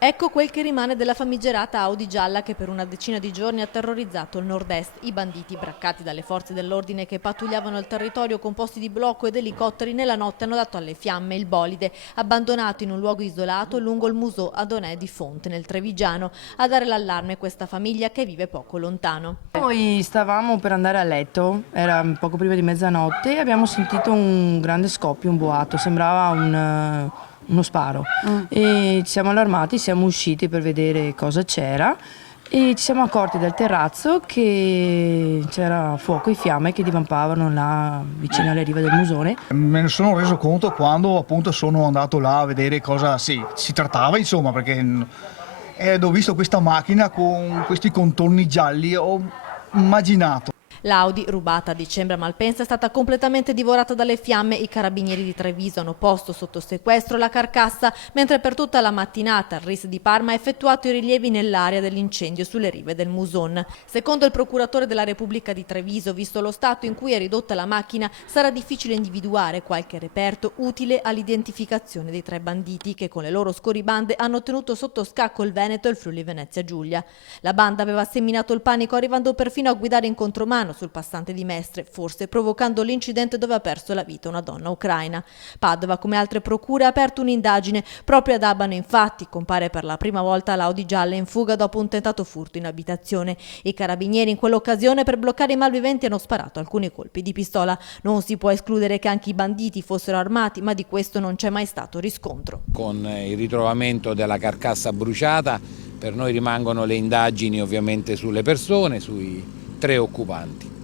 Ecco quel che rimane della famigerata Audi gialla che per una decina di giorni ha terrorizzato il nord-est. I banditi, braccati dalle forze dell'ordine che pattugliavano il territorio con posti di blocco ed elicotteri, nella notte hanno dato alle fiamme il bolide, abbandonato in un luogo isolato lungo il Museo Adonè di Fonte, nel Trevigiano. A dare l'allarme questa famiglia che vive poco lontano. Noi stavamo per andare a letto, era poco prima di mezzanotte e abbiamo sentito un grande scoppio, un boato, sembrava uno sparo. E ci siamo allarmati, siamo usciti per vedere cosa c'era e ci siamo accorti dal terrazzo che c'era fuoco e fiamme che divampavano là vicino alle rive del Musone. Me ne sono reso conto quando appunto sono andato là a vedere cosa si trattava, insomma, perché ho visto questa macchina con questi contorni gialli, ho immaginato. L'Audi, rubata a dicembre a Malpensa, è stata completamente divorata dalle fiamme. I carabinieri di Treviso hanno posto sotto sequestro la carcassa, mentre per tutta la mattinata il RIS di Parma ha effettuato i rilievi nell'area dell'incendio sulle rive del Muson. Secondo il procuratore della Repubblica di Treviso, visto lo stato in cui è ridotta la macchina, sarà difficile individuare qualche reperto utile all'identificazione dei tre banditi che con le loro scorribande hanno tenuto sotto scacco il Veneto e il Friuli Venezia Giulia. La banda aveva seminato il panico arrivando perfino a guidare in contromano sul passante di Mestre, forse provocando l'incidente dove ha perso la vita una donna ucraina. Padova, come altre procure, ha aperto un'indagine. Proprio ad Abano, infatti, compare per la prima volta l'Audi gialla in fuga dopo un tentato furto in abitazione. I carabinieri in quell'occasione, per bloccare i malviventi, hanno sparato alcuni colpi di pistola. Non si può escludere che anche i banditi fossero armati, ma di questo non c'è mai stato riscontro. Con il ritrovamento della carcassa bruciata, per noi rimangono le indagini ovviamente sulle persone, sui tre occupanti.